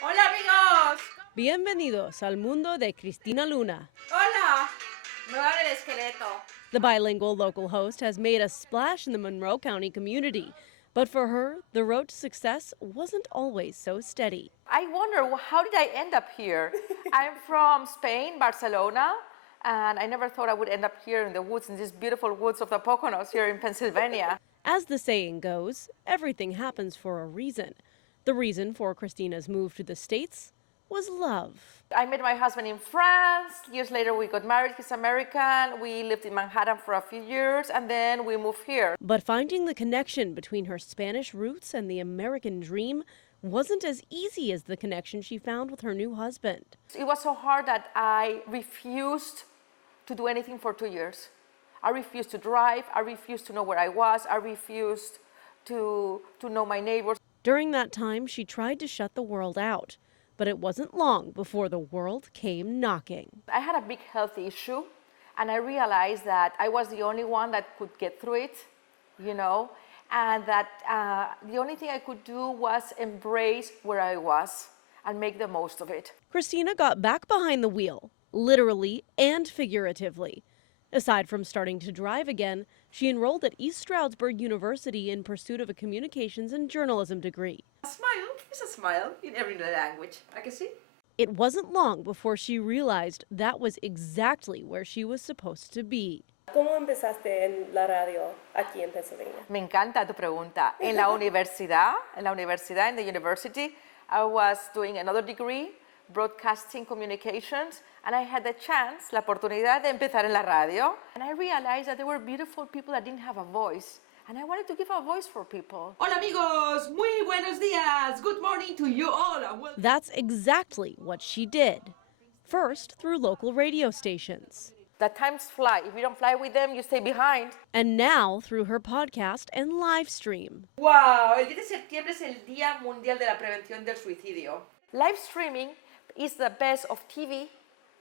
Hola amigos. Bienvenidos al mundo de Cristina Luna. Hola. Me va el esqueleto. The bilingual local host has made a splash in the Monroe County community. But for her, the road to success wasn't always so steady. I wonder, how did I end up here? I'm from Spain, Barcelona, and I never thought I would end up here in the woods, in these beautiful woods of the Poconos here in Pennsylvania. As the saying goes, everything happens for a reason. The reason for Christina's move to the States was love. I met my husband in France. Years later, we got married. He's American. We lived in Manhattan for a few years, and then we moved here. But finding the connection between her Spanish roots and the American dream wasn't as easy as the connection she found with her new husband. It was so hard that I refused to do anything for 2 years. I refused to drive. I refused to know where I was. I refused to know my neighbors. During that time, she tried to shut the world out. But it wasn't long before the world came knocking. I had a big health issue, and I realized that I was the only one that could get through it, and that the only thing I could do was embrace where I was and make the most of it. Christina got back behind the wheel, literally and figuratively. Aside from starting to drive again, she enrolled at East Stroudsburg University in pursuit of a communications and journalism degree. A smile is a smile in every language, I can see. It wasn't long before she realized that was exactly where she was supposed to be. ¿Cómo empezaste en la radio aquí en Pennsylvania? Me encanta tu pregunta. En la universidad, in the university, I was doing another degree, broadcasting communications, and I had the chance, la oportunidad de empezar en la radio. And I realized that there were beautiful people that didn't have a voice. And I wanted to give a voice for people. Hola amigos, muy buenos días. Good morning to you all. That's exactly what she did. First, through local radio stations. The times fly. If you don't fly with them, you stay behind. And now through her podcast and live stream. Wow, el 10 de septiembre es el Día Mundial de la Prevención del Suicidio. Live streaming is the best of TV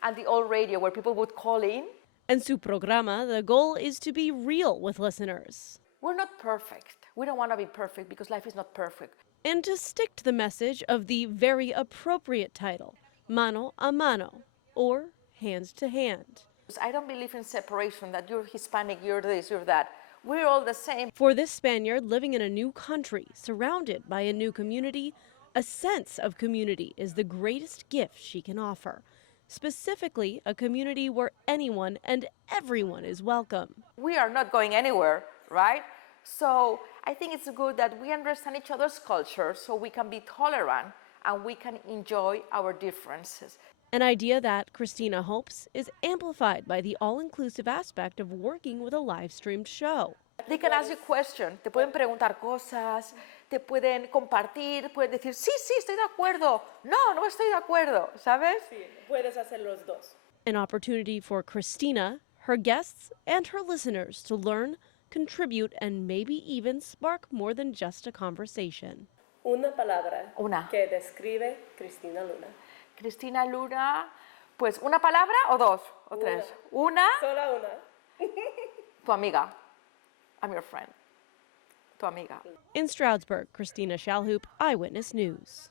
and the old radio where people would call in. En su programa, the goal is to be real with listeners. We're not perfect. We don't want to be perfect because life is not perfect. And to stick to the message of the very appropriate title, Mano a Mano, or Hands to Hand. I don't believe in separation, that you're Hispanic, you're this, you're that. We're all the same. For this Spaniard living in a new country, surrounded by a new community, a sense of community is the greatest gift she can offer. Specifically, a community where anyone and everyone is welcome. We are not going anywhere, right? So I think it's good that we understand each other's culture so we can be tolerant and we can enjoy our differences. An idea that, Christina hopes, is amplified by the all-inclusive aspect of working with a live-streamed show. They can ask you questions, te pueden preguntar cosas, te pueden compartir, pueden decir, sí, estoy de acuerdo, no estoy de acuerdo, ¿sabes? Sí, puedes hacer los dos. An opportunity for Christina, her guests, and her listeners to learn, contribute, and maybe even spark more than just a conversation. Una palabra Una. que describe Cristina Luna. Cristina Luna, pues, ¿una palabra o dos o tres? Una. Sola una. Tu amiga. I'm your friend. Tu amiga. In Stroudsburg, Christina Shalhoop, Eyewitness News.